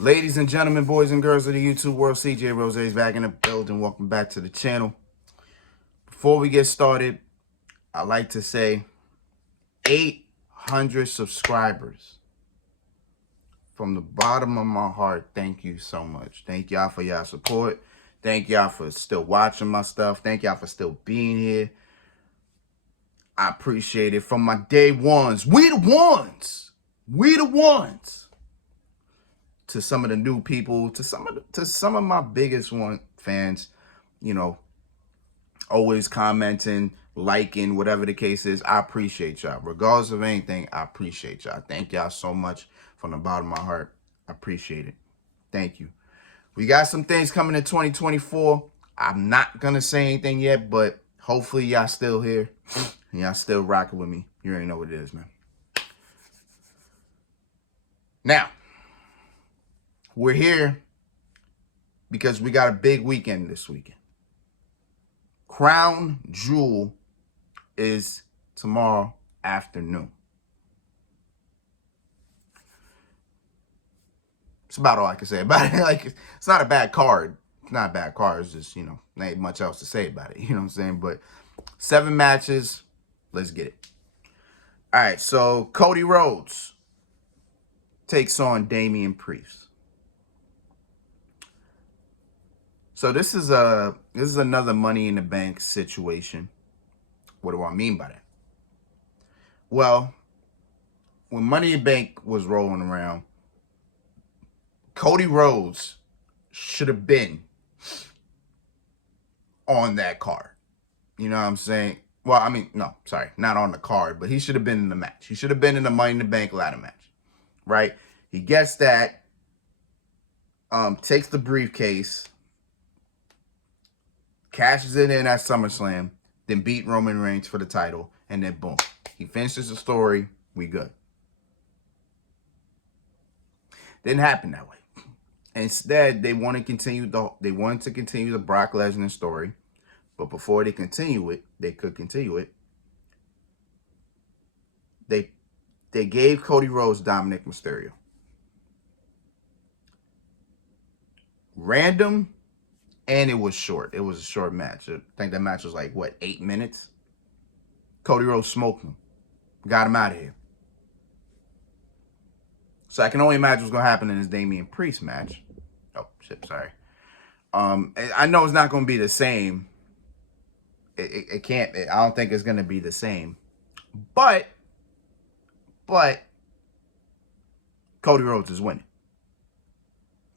Ladies and gentlemen, boys and girls of the YouTube world, CJ Rose is back in the building. Welcome back to the channel. Before we get started, I'd like to say 800 subscribers. From the bottom of my heart, thank you so much. Thank y'all for y'all support. Thank y'all for still watching my stuff. Thank y'all for still being here. I appreciate it. From my day ones, we the ones. We the ones. To some of the new people, to some of my biggest fans, you know, always commenting, liking, whatever the case is. I appreciate y'all. Regardless of anything, I appreciate y'all. Thank y'all so much from the bottom of my heart. I appreciate it. Thank you. We got some things coming in 2024. I'm not gonna say anything yet, but hopefully y'all still here and y'all still rocking with me. You already know what it is, man. Now, we're here because we got a big weekend this weekend. Crown Jewel is tomorrow afternoon. It's about all I can say about it. Like, it's not a bad card. It's not a bad card. It's just, not much else to say about it. You know what I'm saying? But 7 matches. Let's get it. All right, so Cody Rhodes takes on Damian Priest. So this is another Money in the Bank situation. What do I mean by that? Well, when Money in the Bank was rolling around, Cody Rhodes should have been on that card. You know what I'm saying? Well, I mean, no, sorry, not on the card, but he should have been in the match. He should have been in the Money in the Bank ladder match, right? He gets that, takes the briefcase, cashes it in at SummerSlam, then beat Roman Reigns for the title, and then boom, he finishes the story. We good. Didn't happen that way. Instead, they wanted to continue the Brock Lesnar story, but before they could continue it, they gave Cody Rhodes Dominic Mysterio. Random, and it was short. It was a short match. I think that match was like, 8 minutes? Cody Rhodes smoked him. Got him out of here. So I can only imagine what's going to happen in this Damian Priest match. Oh, shit, sorry. I know it's not going to be the same. It can't. I don't think it's going to be the same. But Cody Rhodes is winning.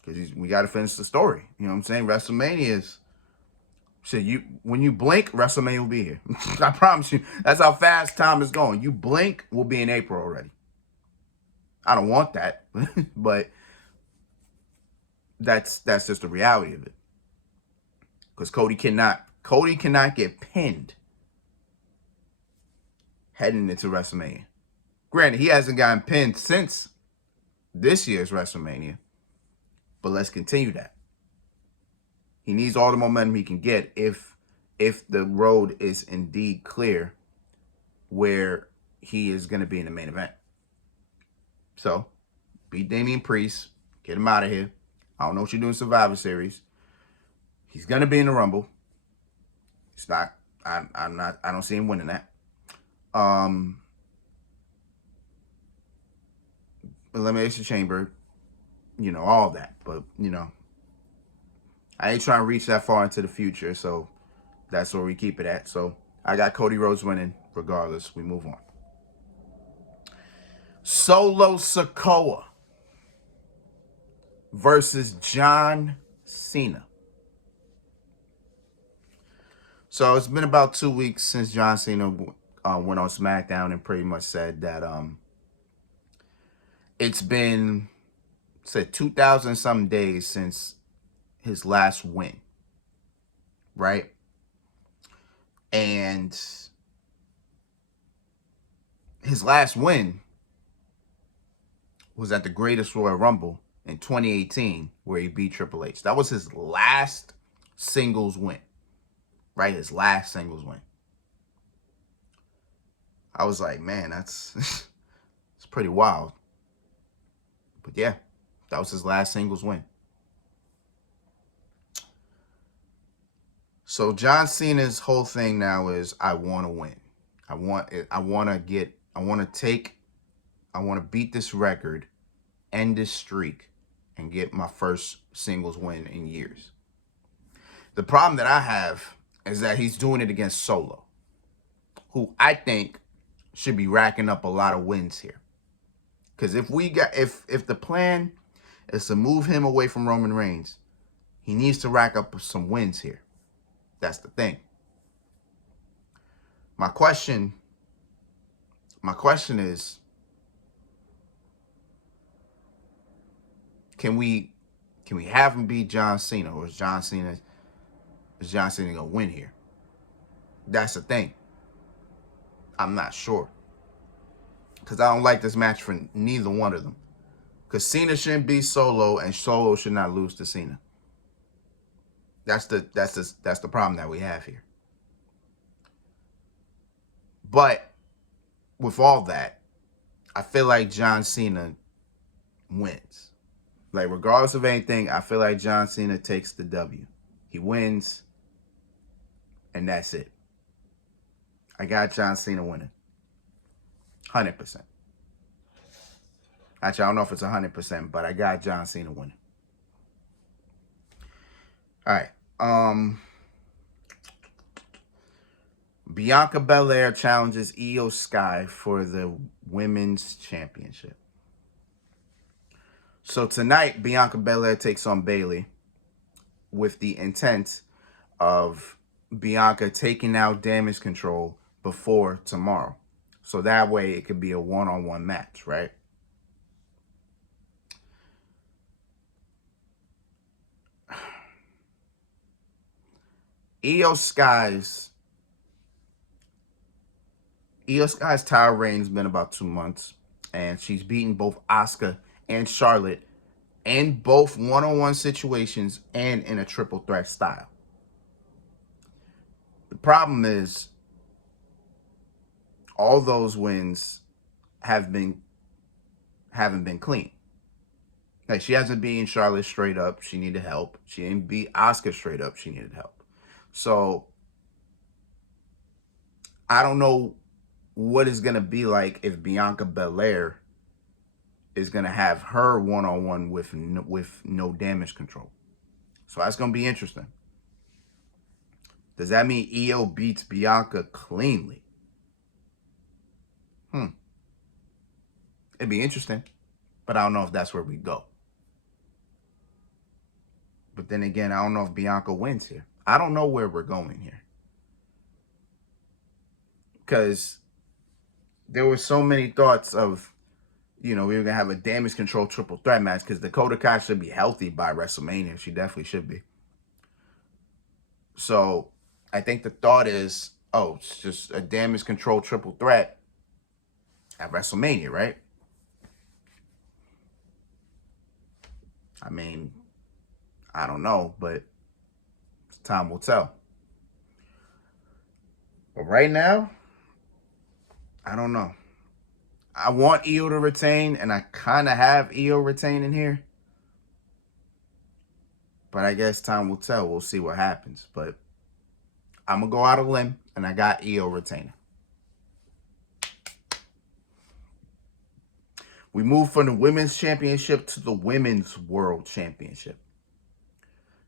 Because we got to finish the story. You know what I'm saying? WrestleMania is... Shit, when you blink, WrestleMania will be here. I promise you. That's how fast time is going. You blink, we'll be in April already. I don't want that. But that's just the reality of it. Because Cody cannot get pinned heading into WrestleMania. Granted, he hasn't gotten pinned since this year's WrestleMania. But let's continue that. He needs all the momentum he can get if the road is indeed clear where he is going to be in the main event. So, beat Damian Priest. Get him out of here. I don't know what you're doing in Survivor Series. He's going to be in the Rumble. It's not. I don't see him winning that. Elimination Chamber. All that. But, I ain't trying to reach that far into the future, so that's where we keep it at. So I got Cody Rhodes winning regardless. We move on. Solo Sikoa versus John Cena. So it's been about 2 weeks since John Cena went on SmackDown and pretty much said that it's been 2,000 something days since his last win, right? And his last win was at the Greatest Royal Rumble in 2018, where he beat Triple H. That was his last singles win, right? His last singles win. I was like, man, that's it's pretty wild. But yeah, That was his last singles win. So John Cena's whole thing now is, I want to win. I want to beat this record, end this streak, and get my first singles win in years. The problem that I have is that he's doing it against Solo, who I think should be racking up a lot of wins here. Because if the plan is to move him away from Roman Reigns, he needs to rack up some wins here. That's the thing. My question is, can we have him beat John Cena, or is John Cena gonna win here? That's the thing. I'm not sure, because I don't like this match for neither one of them. Because Cena shouldn't be Solo, and Solo should not lose to Cena. That's the problem that we have here. But with all that, I feel like John Cena wins. Like, regardless of anything, I feel like John Cena takes the W. He wins, and that's it. I got John Cena winning. 100%. Actually, I don't know if it's 100%, but I got John Cena winning. All right. Bianca Belair challenges Io Sky for the Women's Championship. So tonight, Bianca Belair takes on Bayley with the intent of Bianca taking out Damage Control before tomorrow. So that way it could be a one-on-one match, right? Io Sky's title reign's been about 2 months, and she's beaten both Asuka and Charlotte in both one-on-one situations and in a triple threat style. The problem is, all those wins haven't been clean. Like, she hasn't beaten Charlotte straight up. She needed help. She didn't beat Asuka straight up. She needed help. So I don't know what it's going to be like if Bianca Belair is going to have her one-on-one with no Damage Control. So that's going to be interesting. Does that mean Io beats Bianca cleanly? It'd be interesting, but I don't know if that's where we go. But then again, I don't know if Bianca wins here. I don't know where we're going here. Because there were so many thoughts of, we were going to have a Damage Control triple threat match, because Dakota Kai should be healthy by WrestleMania. She definitely should be. So I think the thought is, it's just a Damage Control triple threat at WrestleMania, right? I mean, I don't know, but time will tell. But right now, I don't know. I want Io to retain, and I kind of have Io retaining here. But I guess time will tell. We'll see what happens. But I'm going to go out on a limb, and I got Io retaining. We move from the Women's Championship to the Women's World Championship,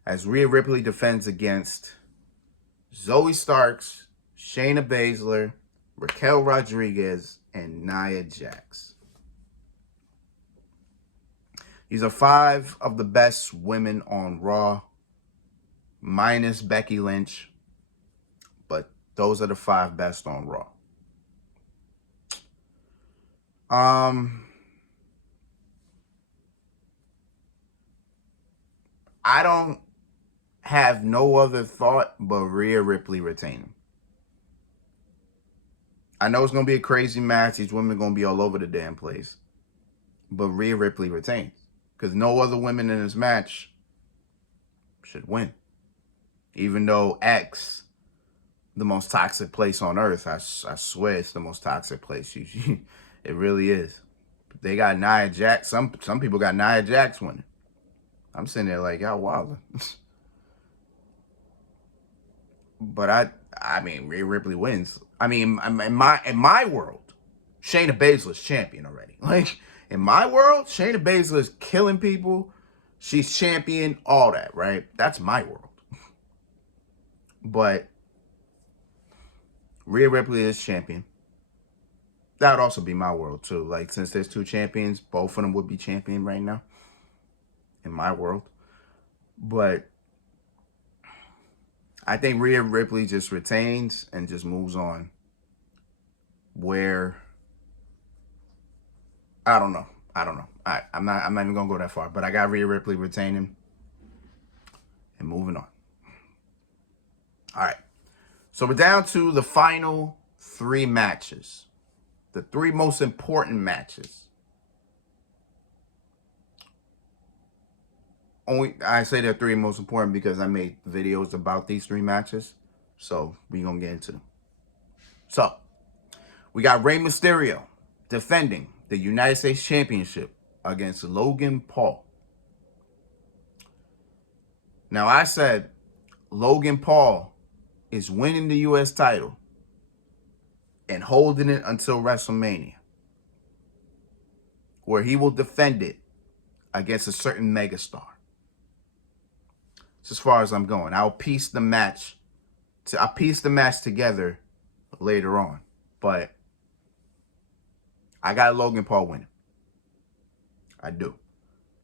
as Rhea Ripley defends against Zoe Starks, Shayna Baszler, Raquel Rodriguez, and Nia Jax. These are 5 of the best women on Raw, minus Becky Lynch, but those are the 5 best on Raw. I don't have no other thought but Rhea Ripley retaining. I know it's going to be a crazy match. These women are going to be all over the damn place. But Rhea Ripley retains. Because no other women in this match should win. Even though X, the most toxic place on earth, I swear it's the most toxic place. It really is. they got Nia Jax. Some people got Nia Jax winning. I'm sitting there like, y'all wild. But I mean, Rhea Ripley wins. I mean, in my world, Shayna Baszler's champion already. Like, in my world, Shayna Baszler's killing people. She's champion, all that, right? That's my world. But Rhea Ripley is champion. That would also be my world, too. Like, since there's two champions, both of them would be champion right now. In my world. But I think Rhea Ripley just retains and just moves on. Where I don't know. I'm not even gonna go that far. But I got Rhea Ripley retaining and moving on. All right. So we're down to the final 3 matches. The 3 most important matches. I say they're 3 most important because I made videos about these 3 matches. So we're going to get into them. So we got Rey Mysterio defending the United States Championship against Logan Paul. Now I said Logan Paul is winning the U.S. title and holding it until WrestleMania, where he will defend it against a certain megastar. It's as far as I'm going. I'll piece the match together later on. But I got Logan Paul winning. I do.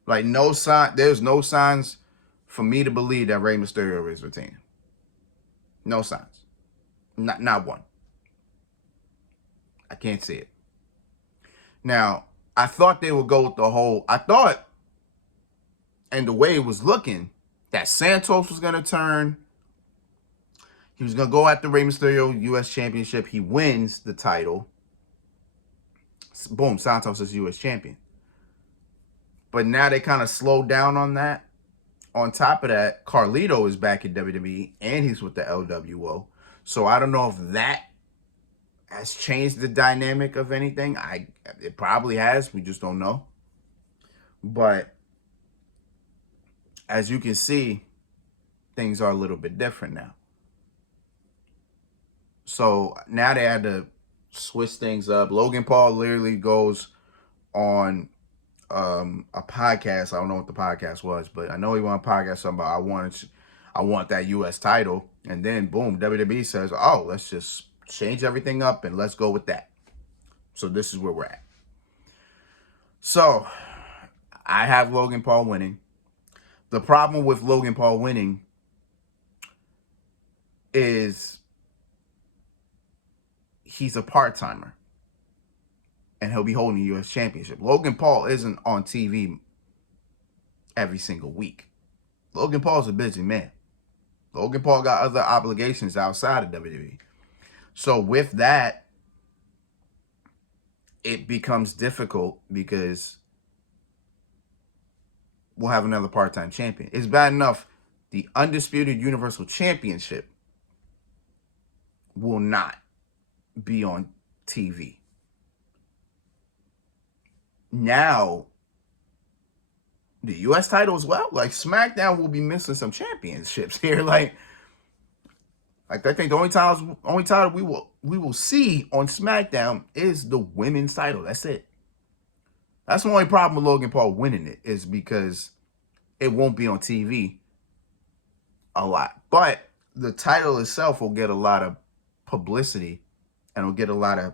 Like, there's no signs for me to believe that Rey Mysterio is retaining. No signs. Not one. I can't see it. Now, I thought they would go with the whole... and the way it was looking, that Santos was going to turn. He was going to go after Rey Mysterio U.S. Championship. He wins the title. Boom, Santos is U.S. champion. But now they kind of slowed down on that. On top of that, Carlito is back in WWE, and he's with the LWO. So I don't know if that has changed the dynamic of anything. It probably has. We just don't know. But as you can see, things are a little bit different now. So now they had to switch things up. Logan Paul literally goes on a podcast. I don't know what the podcast was, but I know he went on a podcast talking about I want that U.S. title. And then boom, WWE says, oh, let's just change everything up and let's go with that. So this is where we're at. So I have Logan Paul winning. The problem with Logan Paul winning is he's a part-timer. And he'll be holding the U.S. Championship. Logan Paul isn't on TV every single week. Logan Paul's a busy man. Logan Paul got other obligations outside of WWE. So with that, it becomes difficult because we'll have another part-time champion. It's bad enough the Undisputed Universal Championship will not be on TV. Now, the U.S. title as well. Like, SmackDown will be missing some championships here. Like I think the only title we will see on SmackDown is the women's title. That's it. That's the only problem with Logan Paul winning it, is because it won't be on TV a lot. But the title itself will get a lot of publicity and will get a lot of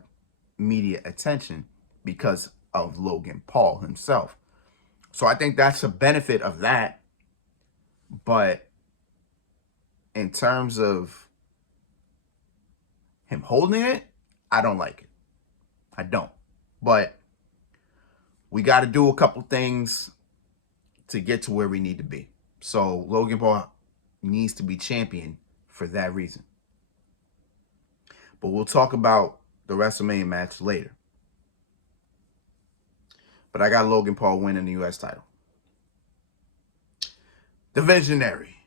media attention because of Logan Paul himself. So I think that's a benefit of that. But in terms of him holding it, I don't like it. I don't. But we got to do a couple things to get to where we need to be. So Logan Paul needs to be champion for that reason. But we'll talk about the WrestleMania match later. But I got Logan Paul winning the U.S. title. The Visionary,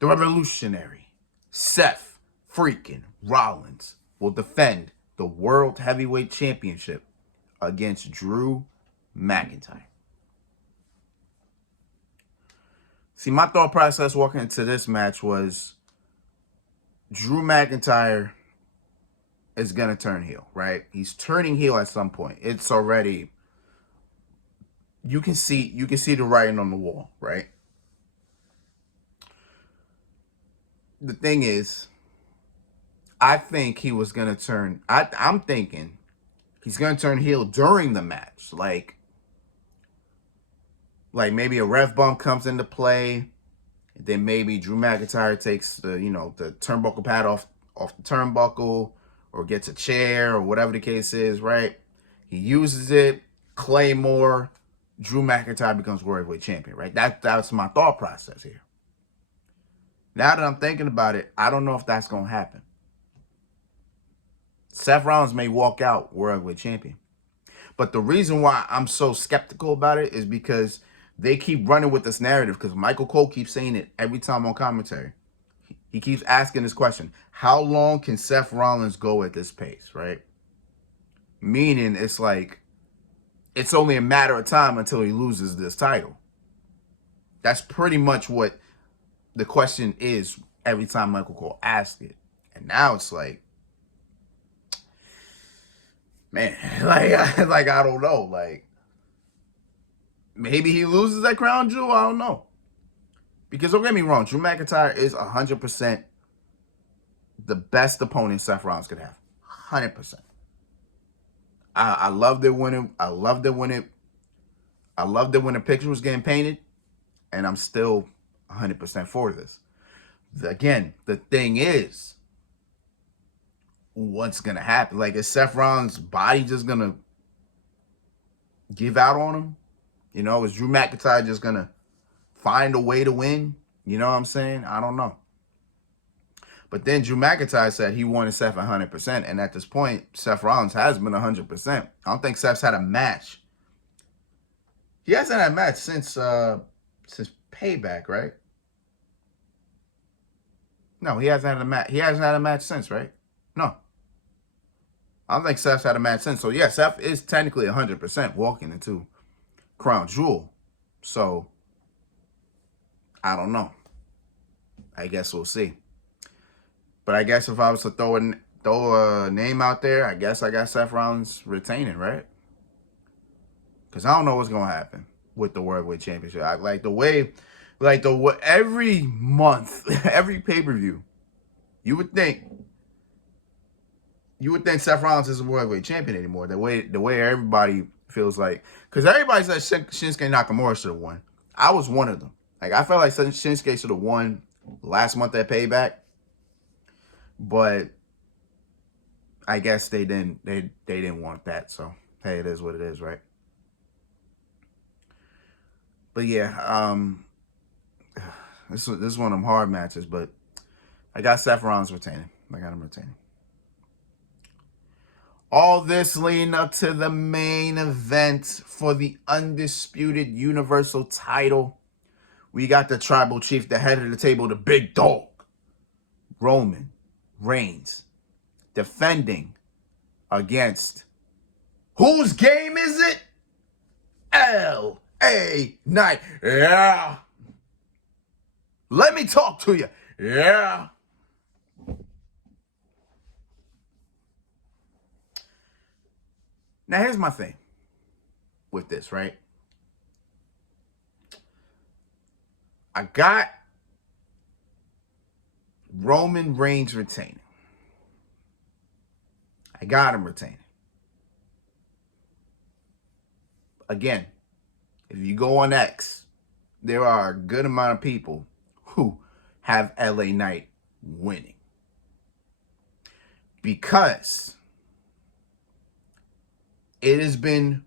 the Revolutionary, Seth freaking Rollins will defend the World Heavyweight Championship against Drew McIntyre. See, my thought process walking into this match was Drew McIntyre is going to turn heel, right? He's turning heel at some point. It's already, you can see the writing on the wall, right? The thing is, I think he was going to turn, I'm thinking he's going to turn heel during the match. Like maybe a ref bump comes into play. Then maybe Drew McIntyre takes the turnbuckle pad off the turnbuckle, or gets a chair, or whatever the case is, right? He uses it, Claymore, Drew McIntyre becomes World Heavyweight Champion, right? That's my thought process here. Now that I'm thinking about it, I don't know if that's going to happen. Seth Rollins may walk out World Heavyweight Champion. But the reason why I'm so skeptical about it is because they keep running with this narrative, because Michael Cole keeps saying it every time on commentary. He keeps asking this question: how long can Seth Rollins go at this pace, right? Meaning it's like, it's only a matter of time until he loses this title. That's pretty much what the question is every time Michael Cole asks it. And now it's like, man, like I don't know. Like, maybe he loses that crown jewel. I don't know. Because don't get me wrong, Drew McIntyre is 100% the best opponent Seth Rollins could have. 100%. I loved it when the picture was getting painted, and I'm still 100% for this. Again, the thing is, what's gonna happen? Like, is Seth Rollins' body just gonna give out on him? Is Drew McIntyre just gonna find a way to win? You know what I'm saying? I don't know. But then Drew McIntyre said he wanted Seth 100%. And at this point, Seth Rollins has been 100%. I don't think Seth's had a match. He hasn't had a match since Payback, right? No, he hasn't had a match. He hasn't had a match since, right? No. I don't think Seth's had a match since. So, yeah, Seth is technically 100% walking into Crown Jewel. So, I don't know. I guess we'll see. But I guess if I was to throw a name out there, I guess I got Seth Rollins retaining, right? Because I don't know what's going to happen with the World Heavyweight Championship. Every month, every pay-per-view, you would think Seth Rollins isn't World Heavyweight Champion anymore. The way everybody feels like, because everybody said Shinsuke Nakamura should have won. I was one of them. Like, I felt like Shinsuke should have won last month at Payback. But I guess they didn't want that. So, hey, it is what it is, right? But yeah, this is one of them hard matches, but I got Seth Rollins retaining. I got him retaining. All this leading up to the main event for the undisputed Universal title. We got the Tribal Chief, the head of the table, the big dog, Roman Reigns, defending against, whose game is it? L.A. Knight. Yeah. Let me talk to you. Yeah. Now, here's my thing with this, right? I got Roman Reigns retaining. I got him retaining. Again, if you go on X, there are a good amount of people who have LA Knight winning. Because it has been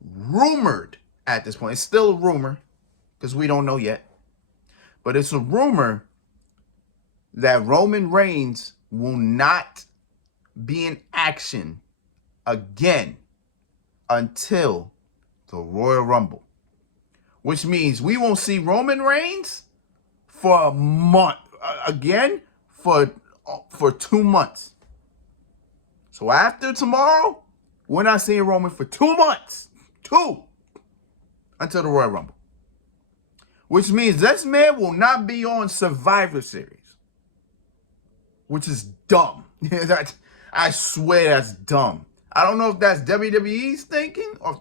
rumored at this point. It's still a rumor because we don't know yet. But it's a rumor that Roman Reigns will not be in action again until the Royal Rumble. Which means we won't see Roman Reigns for a month. Again, for 2 months. So after tomorrow, we're not seeing Roman for 2 months. 2. until the Royal Rumble. Which means this man will not be on Survivor Series. Which is dumb. I swear that's dumb. I don't know if that's WWE's thinking or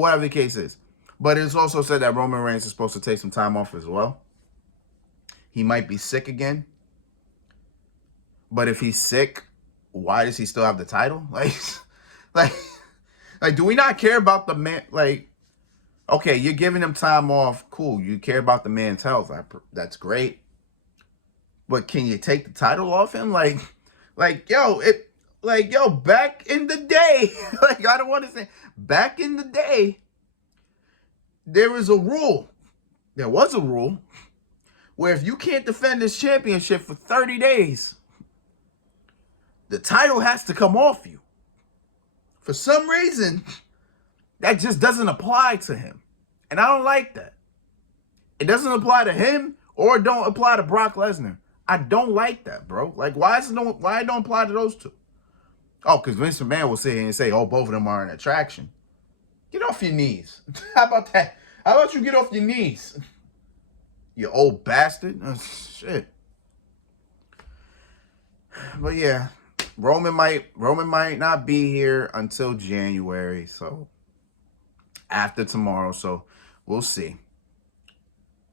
whatever the case is. But it's also said that Roman Reigns is supposed to take some time off as well. He might be sick again. But if he's sick, why does he still have the title? Like, do we not care about the man? Like, okay, you're giving him time off. Cool. You care about the man's health. That's great. But can you take the title off him? Yo, back in the day, like, I don't want to say, back in the day, there was a rule. There was a rule where if you can't defend this championship for 30 days, the title has to come off you. For some reason, that just doesn't apply to him. And I don't like that. It doesn't apply to him or don't apply to Brock Lesnar. I don't like that, bro. Like, why it don't apply to those two? Oh, because Vince McMahon will sit here and say, oh, both of them are an attraction. Get off your knees. How about that? How about you get off your knees? You old bastard. Oh, shit. But yeah, Roman might not be here until January, so after tomorrow, so we'll see.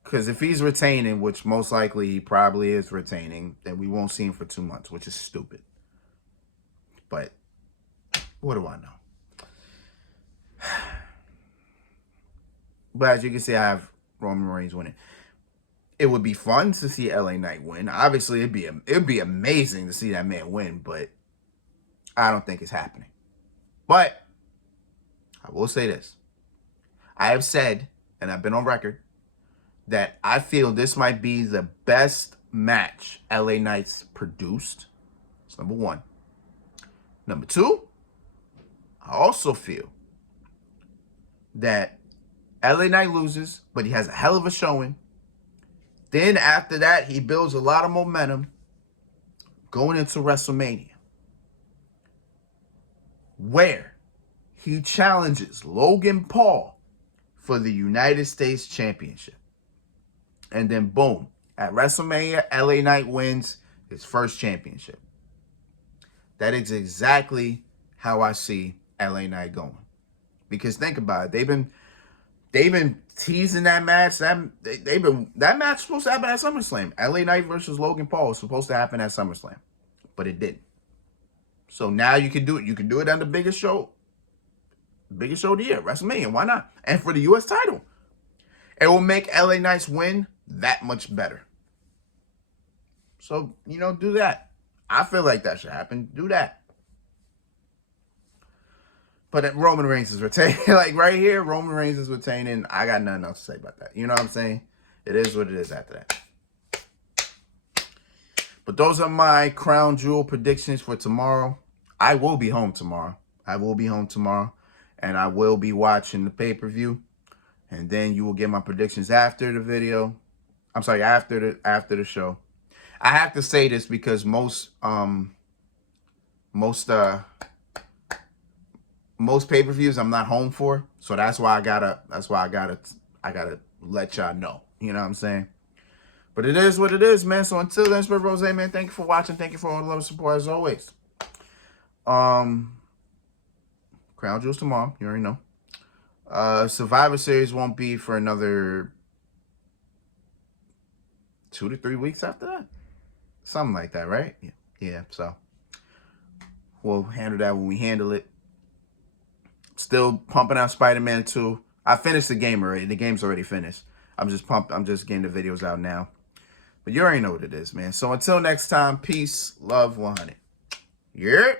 Because if he's retaining, which most likely he probably is retaining, then we won't see him for 2 months, which is stupid. But what do I know? But as you can see, I have Roman Reigns winning. It would be fun to see LA Knight win. Obviously, it'd be amazing to see that man win, but I don't think it's happening. But I will say this. I have said, and I've been on record, that I feel this might be the best match LA Knight's produced. That's number one. Number two, I also feel that LA Knight loses, but he has a hell of a showing. Then after that, he builds a lot of momentum going into WrestleMania, where he challenges Logan Paul for the United States Championship. And then boom, at WrestleMania, LA Knight wins his first championship. That is exactly how I see LA Knight going. Because think about it, they've been teasing that match. That match was supposed to happen at SummerSlam. LA Knight versus Logan Paul was supposed to happen at SummerSlam, but it didn't. So now you can do it. You can do it on the biggest show of the year, WrestleMania. Why not? And for the U.S. title, it will make LA Knight's win that much better. So, do that. I feel like that should happen. Do that. But Roman Reigns is retaining. Like right here, Roman Reigns is retaining. I got nothing else to say about that. You know what I'm saying? It is what it is after that. But those are my crown jewel predictions for tomorrow. I will be home tomorrow. And I will be watching the pay-per-view. And then you will get my predictions after the video. I'm sorry, after the show. I have to say this because most pay-per-views I'm not home for. So that's why I gotta let y'all know. You know what I'm saying? But it is what it is, man. So until then, it's Rose, man. Thank you for watching. Thank you for all the love and support as always. Crown Jewels tomorrow. You already know. Survivor Series won't be for another 2 to 3 weeks after that. Something like that, right? Yeah. So we'll handle that when we handle it. Still pumping out Spider-Man 2. I finished the game already. The game's already finished. I'm just getting the videos out now. But you already know what it is, man. So until next time, peace, love, 100. Yeah.